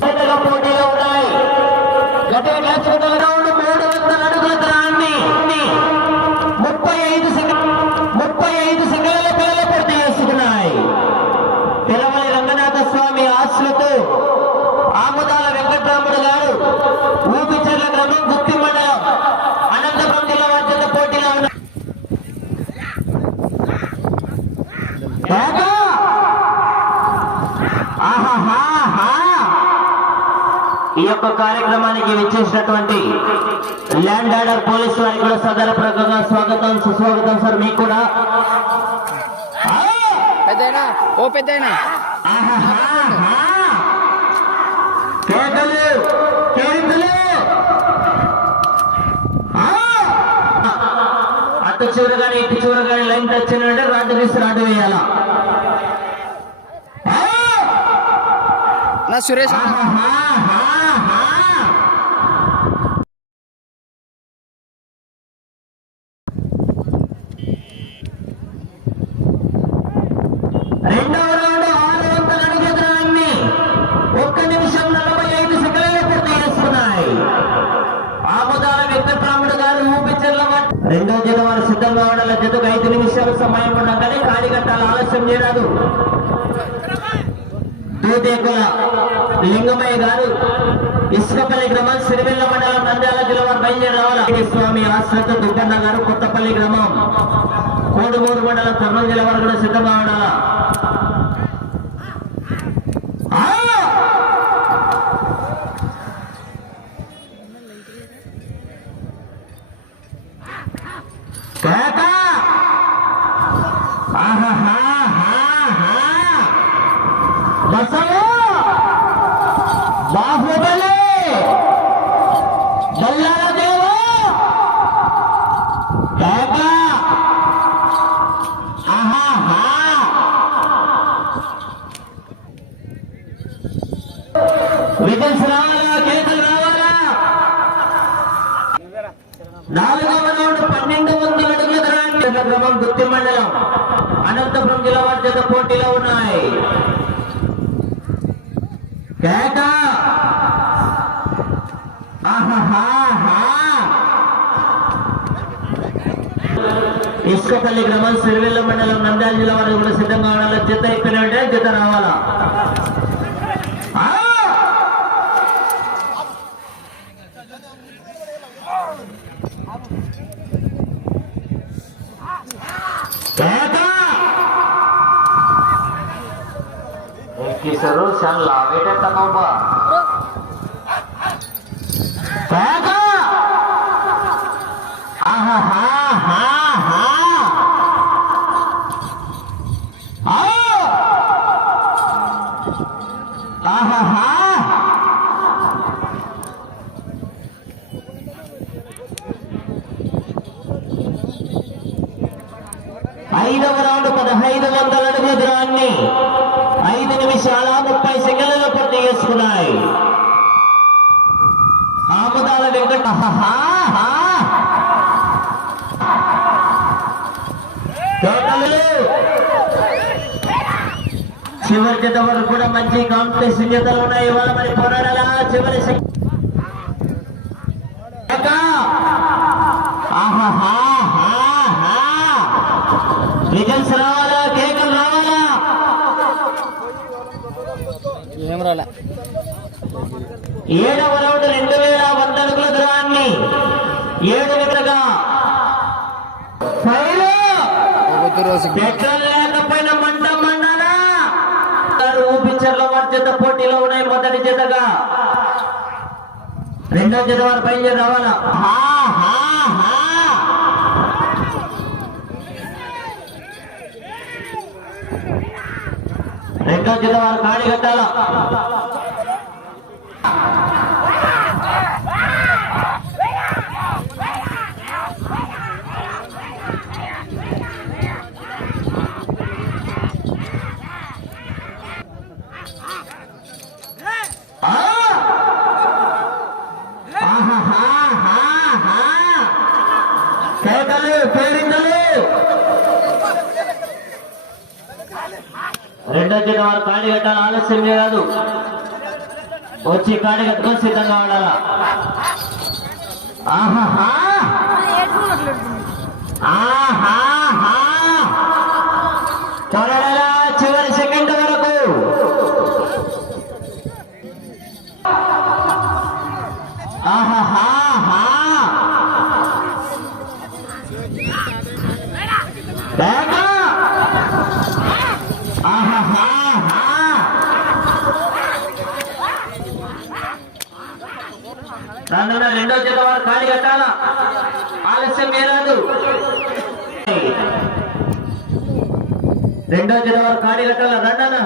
పెద్దగా పోటీలో ఉన్నాయి గత నేర్చుకున్న రౌండ్ మూడు వందల అడుగుల దూరాన్ని ముప్పై ఐదు సెకండ్ ముప్పై ఐదు సెకండ్ల పిల్లలు పూర్తి చేసుకున్నాయి పిలవలి రంగనాథ స్వామి ఆశలతో ఆముదాల వెంకట్రాముడు గారు ఊపిచర్ల గ్రామం గుత్తి మండలం అనంతపురం జిల్లా వార్తల పోటీలో ఉన్నాయి బాగా! ఆహాహాహా! ఈ యొక్క కార్యక్రమానికి విచ్చేసినటువంటి ల్యాండ్ ఆర్డర్ పోలీసు వారికి కూడా సదర ప్రకంగా స్వాగతం సుస్వాగతం సార్ మీకు కూడా! పెద్దయినా ఓ పెద్దయినా! అటు చివరి కానీ ఇటు చివరి కానీ లైన్ టచ్ అంటే రాడ్డు తీసి రాడ్డు వేయాలా ఆ! నా సురేష్ అన్న. ఆహాహాహా! రెండవ రౌండ్ ఆరు వందల అడుగుల దూరాన్ని ఒక్క నిమిషం నలభై ఐదు సెకండ్లు పూర్తి చేసుకున్నాయి ఆముదాల వెంకటరాముడు గారు ఊపిచర్ల సురేష్ రెండో జత వారు సిద్ధంగా ఉండాలి జతకు ఐదు నిమిషాల సమయం ఉండగానే కాళీ కట్టాలి ఆలస్యం చేయరాదు. దూదేకుల లింగమయ్య గారు ఇసుకపల్లి గ్రామం సిరివెల్ల మండలం నంద్యాల జిల్లా బయలుదేరి స్వామి ఆశ్రత దుబ్బన్న గారు కొత్తపల్లి గ్రామం కోడుమూరు మండలం కర్నూలు జిల్లా వరకు కూడా సిద్ధంగా ఉండాలా? ఆ! ఆహాహాహాహా! బసలు బాహుబలి బల్లారదేవు కేక! ఆహాహా! విజిల్స్ రావాలా కేకలు రావాలా నాలుగవ రౌండ్ పన్నెండు వందల అడుగుల దూరాన్ని క్రమం గుత్తి మండలం అనంతపురం జిల్లా వర్జత పోటీలో ఉన్నాయి కేక ఇసుకపల్లి గ్రామం సిరివెల్ల మండలం నంద్యాల జిల్లా వారు కూడా సిద్ధంగా ఉండాలి. జత అయిపోయిన వెంటనే జత రావాలా ఆ! కేక! కిసరు చాలా లావేటమ్మా ఐదవ రౌండ్ పదహైదు వందల అడుగు దూరాన్ని ఐదు నిమిషాల ముప్పై సెకండ్లలో పూర్తి చేసుకున్నాయి. ఆముదాల వెంకట చివరి జత వరకు కూడా మంచి కాంపిటీషన్ జతలు ఉన్నాయి. ఇవాళ మరి పోరాడాలా? చివరి రిజల్ట్స్ రావాలి కేకలు రావాలా ఏం రాలే ఏడవ రౌండ్ రెండు వేల వంద అడుగుల దూరాన్ని. ఏడు మీటర్గా పెట్రోల్ లేకపోయినా మంట మండనా? ఊపిచర్ల వారి జత పోటీలో ఉన్నాయి మొదటి జతగా. రెండో జత వారు బయలుదేరి రావాలా? హా, హా, హా. రెండో జత వారు కాడి కట్టాలా? కేకలు పేరిందలు రెండో దిన వారు కాడి కట్టాలి ఆలస్యం కాదు. వచ్చి కాడి కట్టుకొని సిద్ధంగా ఉండాలా ఆహాహా దానిలో రెండో జత వారు ఖాళీ కట్టాలా? ఆలస్యం ఏరాదు రెండో జత వారు ఖాళీ కట్టాలా? రండనా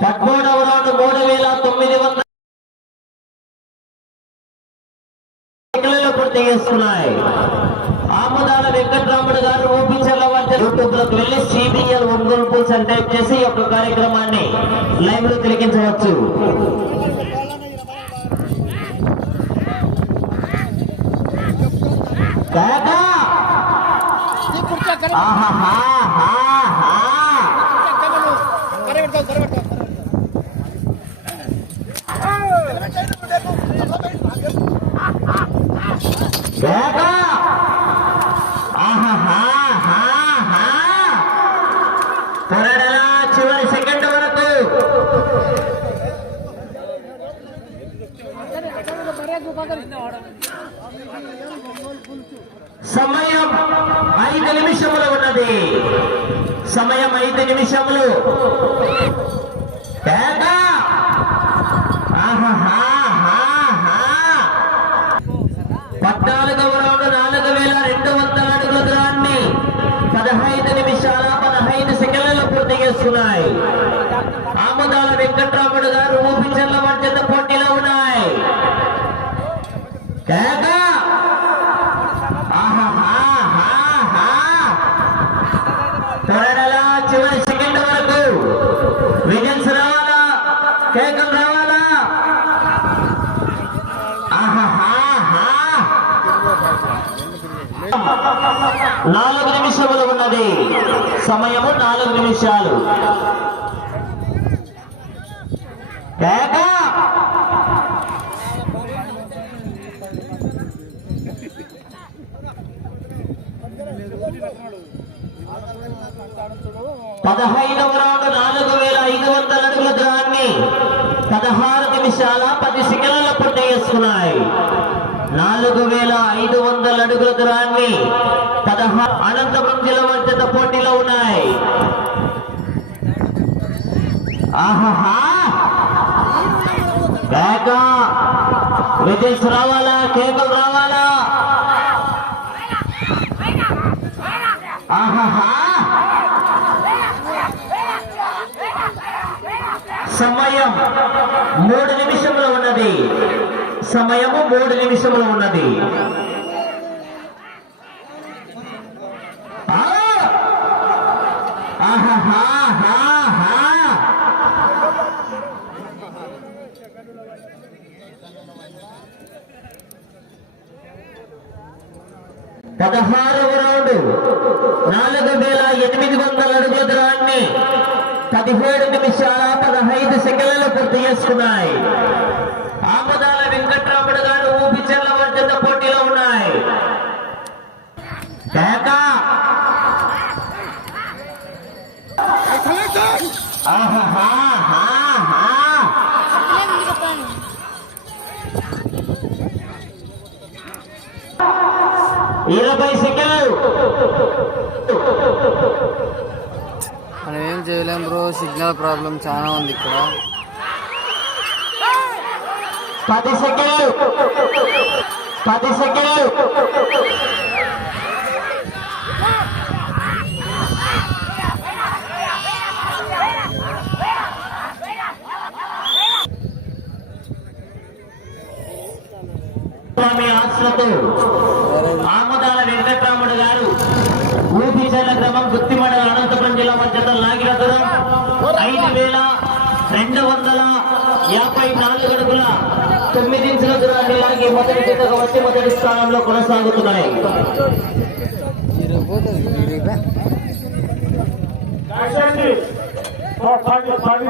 పదమూడవ రౌండ్ మూడు వేల తొమ్మిది వందల సెకండ్లలో పూర్తి చేస్తున్నాయి ఆహాహాహాహా! కాకా! ఆహాహాహాహా! త్వరగా చివరి సెకండ్ వరకు సమయం ఐదు నిమిషములు ఉన్నది సమయం ఐదు నిమిషములు పద్నాలుగవ రౌండ్ నాలుగు వేల రెండు వందల అడుగుల దూరాన్ని పదహైదు నిమిషాల పదహైదు సెకండ్లలో పూర్తి చేస్తున్నాయి. ఆముదాల వెంకట్రాముడు గారు ఊపిచర్ల మధ్యత పోటీలో ఉన్నాయి. చివరి సెకండ్ వరకు విజన్స్ రావాలా కేకలు రావాలా ఆహాహాహా! నాలుగు నిమిషములు ఉన్నది. సమయము నాలుగు నిమిషాలు. పదహైదవ రౌండ్ నాలుగు వేల ఐదు వందల అడుగుల దాన్ని పదహారు నిమిషాల పది సెకండ్ల పూర్తి చేసుకున్నాయి. నాలుగు వేల ఐదు వందల అడుగుల దూరాన్ని పదహారు అనంతపురం జిల్లా మధ్యత పోటీలో ఉన్నాయి. ఆహాహా! కేక విజయ్ రావాలా? కేకలు రావాలా? సమయం మూడు నిమిషంలో ఉన్నది. సమయము మూడు నిమిషములు ఉన్నది. పదహారవ రౌండ్. నాలుగు వేల ఎనిమిది వందల అడుగుల దూరాన్ని పదిహేడు నిమిషాల పదహైదు సెకండ్లలో పూర్తి చేసుకున్నాయి. ఇరవై మనం ఏం చేయలేం బ్రో సిగ్నల్ ప్రాబ్లం చాలా ఉంది ఇక్కడ. పది సెకండ్లు. పది సెకండ్లు స్వామి ఆశ్రతో ఆమదాల వెంకట్రాముడు గారు ఊపిచర్ల క్రమం గుత్తి మండల అనంతపురం జిల్లా మధ్యత లాగిన ఐదు వేల రెండు వందల యాభై నాలుగు అడుగుల తొమ్మిది ఇంచుల దూరాన్ని లాగి మొదటి జతగా వచ్చి మొదటి స్థానంలో కొనసాగుతున్నాయి. పది పది